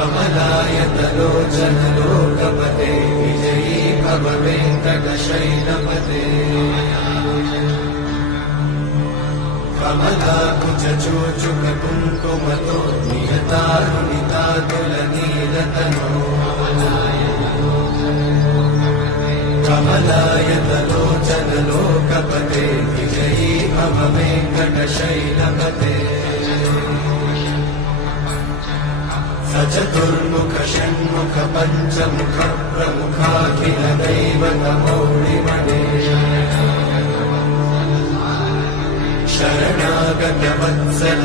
कमलायतलोचन लोकपते विजयी भव वेङ्कटशैलपते कमलाकुचूचुक कुङ्कुमतो नियतारुणितातुलनीलतनो कमलायतलोचन लोकपते विजयी भव वेङ्कटशैलपते सचतुर्मुख षण्मुख पञ्चमुख प्रमुखाखिल दैवतमौलिमणे शरणागत वत्सल